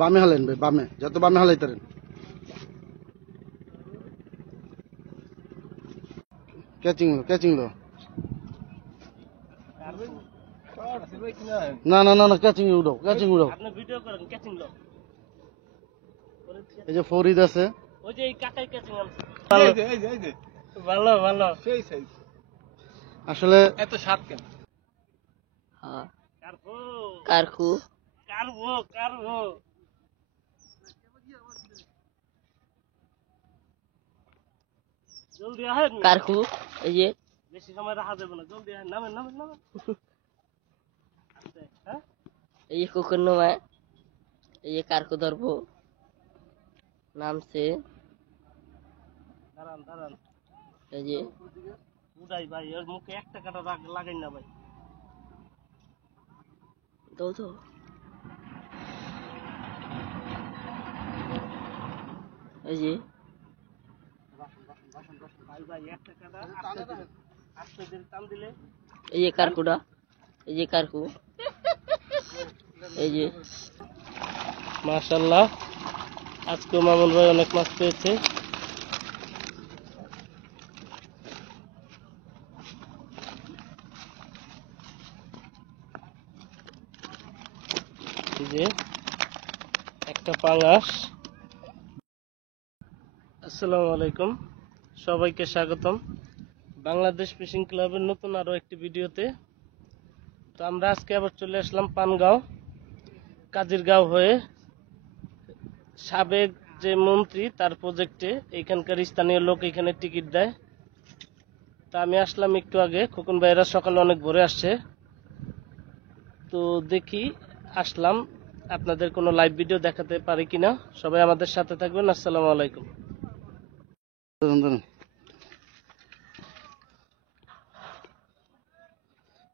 বামে হালেন ভাই, বামে যত বামে হালাইতারেন। ক্যাচিং লো না না না না, ক্যাচিং উড়াও। আপনি ভিডিও করেন, ক্যাচিং লো। এই যে ফরিদ আছে, ওই যে এই কাকাই ক্যাচিং আনছে। ভালো ভালো সেই সাইজ। আসলে এত স্বাদ কেন? হ্যাঁ কারফু কারকু কারভো জলদি আহেন। কারকু এই যে বেশি সময় রাখা যাবে না, জলদি আহেন। নামেন। হ্যাঁ এই যে কুকুর নমায় এই যে কারকু ধরবো নামছে। দাঁড়ান এই যে উড়াই ভাই, ওর মুখে একটা কাটা লাগাই না ভাই। দৌড় এই যে ভাই একটা কাটা আস্তে ধীরে টান দিলে। এই যে কারকুটা এই যে কারকু এই যে মাশাআল্লাহ, আজকে মামুন ভাই অনেক মাছ পেয়েছে। এই যে একটা পাঙাশ। আসসালামু আলাইকুম, সবাইকে স্বাগতম বাংলাদেশ ফিশিং ক্লাবের নতুন আরো একটি ভিডিওতে। তো আমরা আজকে আবার চলে আসলাম পানগাঁও, কাজিরগাঁও হয়ে সাবেক যে মন্ত্রী তার প্রজেক্টে। এখানকার স্থানীয় লোক এখানে টিকিট দেয়। তা আমি আসলাম একটু আগে, খোকন ভাইয়েরা সকালে অনেক ভোরে আসছে। তো দেখি আসলাম, আপনাদের কোনো লাইভ ভিডিও দেখাতে পারি কিনা। সবাই আমাদের সাথে থাকবেন। আসসালামু আলাইকুম।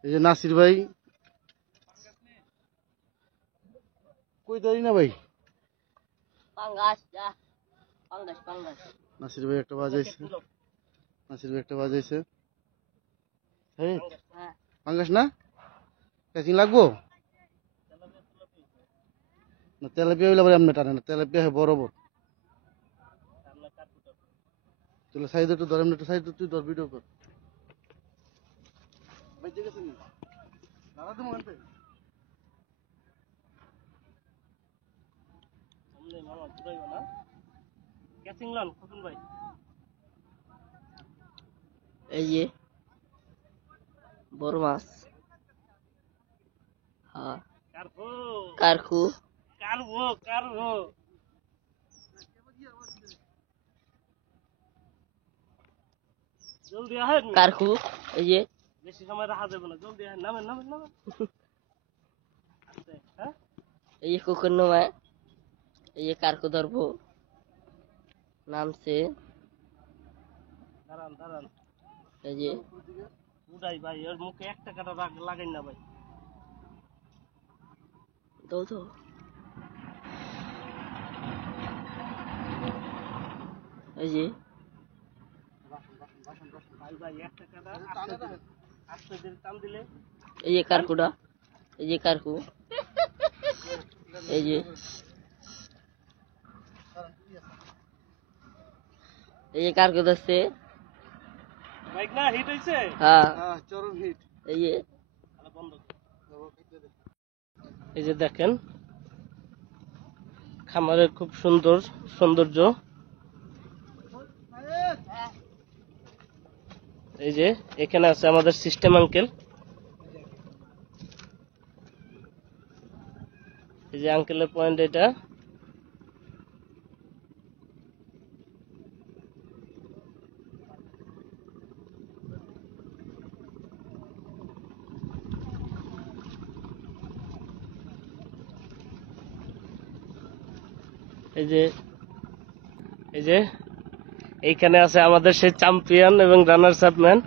এই যে নাসির ভাই কই দাঁড়ি না ভাই, পাঙ্গাস নাসির ভাই একটা বাজাইছে। হ্যাঁ পাঙ্গাস না, ক্যাচিং লাগবো না? তেলাপিয়া হইলে আবার এমনি টানে না, তেলাপিয়া বড় তুই সাইড একটু ধর, এমনি একটু সাইড তুই ধর, ভিডিও কর। বাইজে গেছে নি দাঁড়া তুমি আনতে। এই যে বড় মাছ। হ্যাঁ কারকু জলদি আহেন। কারকু এই যে বেশি সময় রাখা যাবে না, জলদি আহেন। নামেন। হ্যাঁ এই যে কুকুর নমায় এই যে কারকু ধরবো নামছে। দাঁড়ান এই যে উড়াই ভাই, ওর মুখে একটা কাটা লাগাই না ভাই। দৌড় এই যে ভাই একটা কাটা আস্তে ধীরে টান দিলে। এই যে কারকুটা এই যে কারকু এই যে এই যে কারকু ধরছে। বাইক না হিট হইছে। হ্যাঁ চরম হিট। এই যে এই যে দেখেন খামারের খুব সৌন্দর্য। এই যে এখানে আছে আমাদের সিস্টেম আঙ্কেল। এই যে আঙ্কেলের পয়েন্ট এটা। এই যে এইখানে আছে আমাদের সেই চ্যাম্পিয়ন এবং রানার্স আপ ম্যান।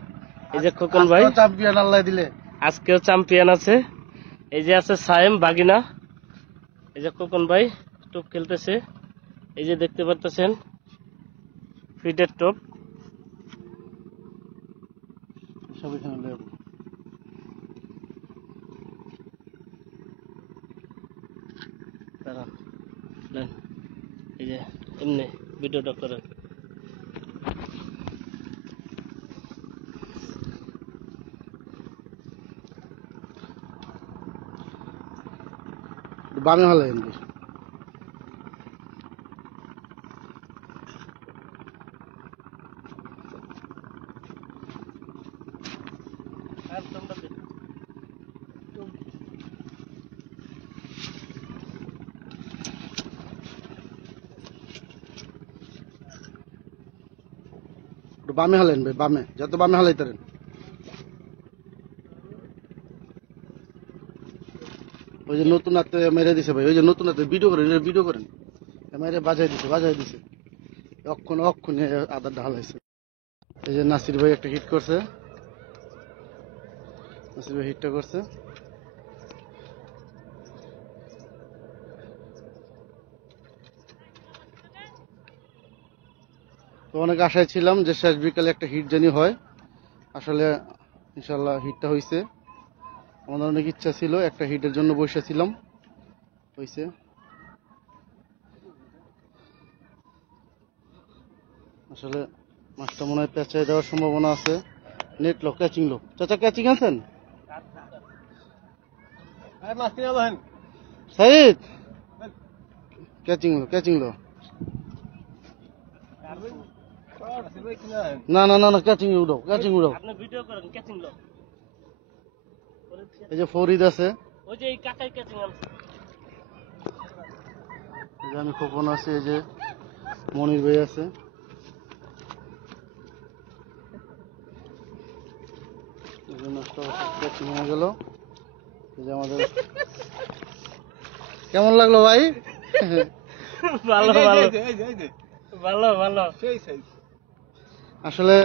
এই যে খোকন ভাই চ্যাম্পিয়ন আল্লাহ দিলে, আজকেও চ্যাম্পিয়ন আছে। এই যে আছে সায়েম বাগিনা। এই যে খোকন ভাই টোপ খেলতেছে। এই যে দেখতে পারতেছেন ফিডের টোপ। সব এখানে দাঁড়ান, নেন। এই যে এমনি ভিডিওটা করেন। বামে ভালো এমনি। আর তোমরা দেখো। একটু বামে হালেন ভাই, বামে যত বামে হালাইতারেন। ওই যে নতুন হাতে মেরে দিছে ভাই, ওই যে নতুন হাতে ভিডিও করেন, ভিডিও করেন। মেরে বাজাই দিছে অক্ষণ আদা ঢালাইছে। এই যে নাসির ভাই একটা হিট করছে, নাসির ভাই হিটটা করছে। তো অনেক আশায় ছিলাম যে শেষ বিকালে একটা হিট জানি হয়, আসলে ইনশাল্লাহ হিটটা হয়েছে। আমাদের অনেক ইচ্ছা ছিল, একটা হিটের জন্য বসেছিলাম, হয়েছে। আসলে মাছটা মনে হয় পেঁচাই দেওয়ার সম্ভাবনা আছে। নেট লো, ক্যাচিং লো, চাচা ক্যাচিং আছেন? সাইদ ক্যাচিং লো। না না না না, ক্যাচিং উড়াও, ক্যাচিং উড়াও। আপনি ভিডিও করেন, ক্যাচিং লো। এই যে ফরিদ আছে, ওই যে এই কাকাই ক্যাচিং আনছে। এই যে আমি খোকন আছে, এই যে মনির ভাই আছে। এই যে মাছটা ক্যাচিং হয়ে গেল। এই যে আমাদের কেমন লাগলো ভাই? ভালো ভালো ভালো ভালো। আসলে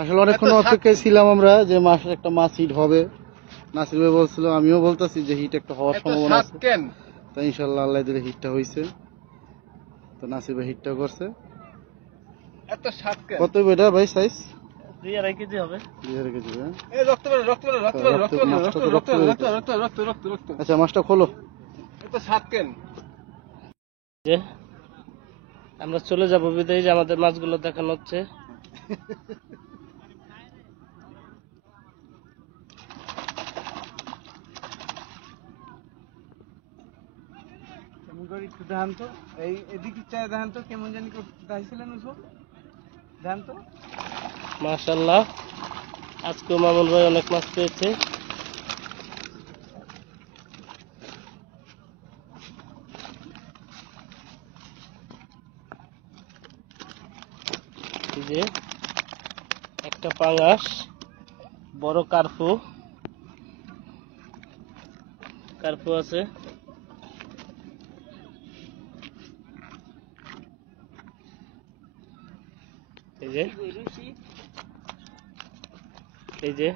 আসলে অনেকক্ষণ অপেক্ষায় ছিলাম আমরা যে একটা মাছ হিট হবে। নাসির ভাই বলছিল, আমিও বলতেছি যে হিট একটা হওয়ার সম্ভাবনা আছে। তো ইনশাল্লাহ আল্লাহ দিলে হিটটা হয়েছে। তো নাসির ভাই হিটটা করছে। কত বেটা ভাই সাইজ? 2.5 কেজি হবে। 2.5 কেজি। আচ্ছা মাছটা খোলো। যে আমরা চলে যাবো বিদায়, যে আমাদের মাছগুলো দেখানো হচ্ছে। একটু দেখান তো, এই এদিকে চাই দেখান তো, কেমন জানি দেখাইছিলেন ওসব দেখান তো। মাশাআল্লাহ, আজকে মামুন ভাই অনেক মাছ পেয়েছে। এই যে একটা পাঙ্গাস, বড় কার্পু আছে। এই যে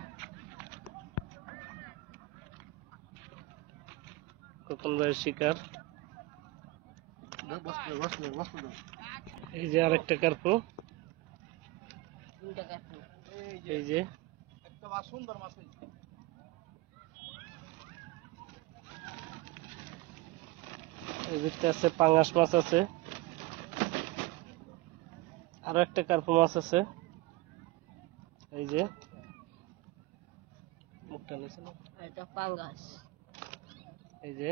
খোকন ভাইয়ের শিকার। এই যে আরেকটা কার্পু। এই যে এর ভিতরে আছে পাঙ্গাস মাছ আছে, আরো একটা কার্পু মাছ আছে। এই যে মুখটা নিচে নাও। এটা পাঙ্গাস। এই যে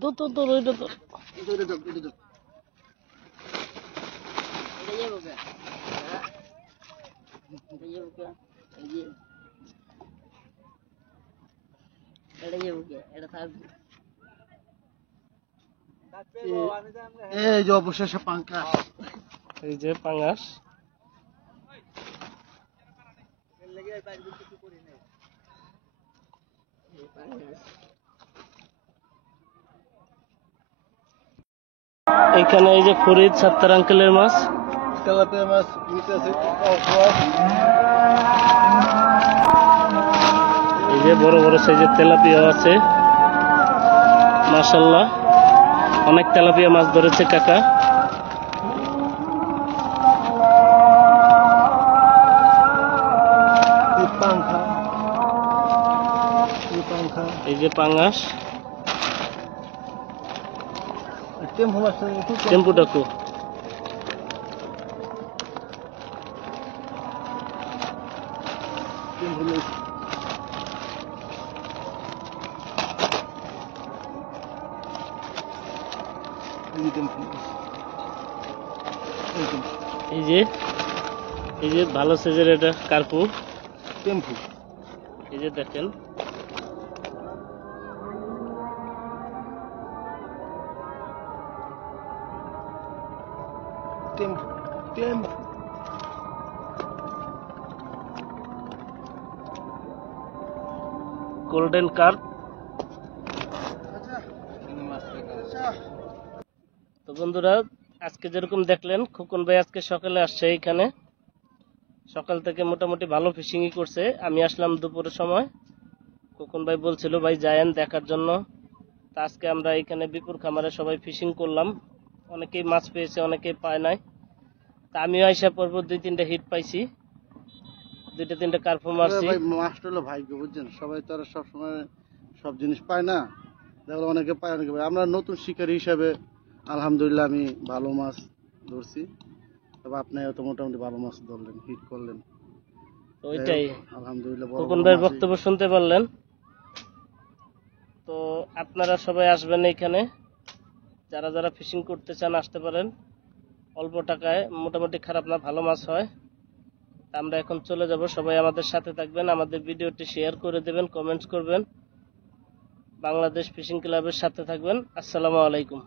দো ওইটা তো। এটা যাবো কে? এটা যাবো কে? এই যে এটা যাবো কে? এটা থাকবে। এই যে অবশেষে পাঙ্কাস। এই যে পাঙ্গাস। এখানে এই যে ফরিদ সাত্তার আঙ্কেলের মাছ, তেলাপিয়া মাছ নিতে আছে। এই যে বড় বড় সাইজের তেলাপিয়া আছে। মাশাআল্লাহ, অনেক তেলাপিয়া মাছ ধরেছে কাকা। এই যে পাঙ্গাস, টেম্পো মাছটা একটু টেম্পুটা কো টেম্পো নেই। এই যে টেম্পো। এই টেম্পো। এই যে ভালো সাইজের এটা কার্পু, টেম্পো। এই যে দেখেন টেম্পো। টেম্পো। Golden carp. তো বন্ধুরা, আজকে যেরকম দেখলেন খোকন ভাই আজকে সকালে আসছে এখানে, সকাল থেকে মোটামুটি ভালো ফিশিংই করছে। আমি আসলাম দুপুরের সময়, খোকন ভাই বলছিল ভাই যায়েন দেখার জন্য। তা আজকে আমরা এখানে বিপুর খামারে সবাই ফিশিং করলাম, অনেকেই মাছ পেয়েছে অনেকেই পায় নাই। তা আমিও আইসা পর্ব 2-3টা হিট পাইছি, 2-3টা কার্পু মারছি। ভাই মাছটা হলো ভাগ্য, বুঝছেন, সবাই তো আর সবসময় সব জিনিস পায় না, দেখো অনেকে পায় অনেকে পায়। আমরা নতুন শিকারী হিসাবে আলহামদুলিল্লাহ আমি ভালো মাছ ধরছি, তবে আপনিও তো মোটামুটি ভালো মাছ ধরলেন, হিট করলেন। তো ওইটাই, আলহামদুলিল্লাহ বড় খোকন বড় ভাইয়ের মাছই। বক্তব্য শুনতে পারলেন। তো আপনারা সবাই আসবেন এখানে, যারা যারা ফিশিং করতে চান আসতে পারেন, অল্প টাকায় মোটামুটি খারাপ না, ভালো মাছ হয়। তা আমরা এখন চলে যাব, সবাই আমাদের সাথে থাকবেন, আমাদের ভিডিওটি শেয়ার করে দেবেন, কমেন্টস করবেন, বাংলাদেশ ফিশিং ক্লাবের সাথে থাকবেন। আসসালামু আলাইকুম।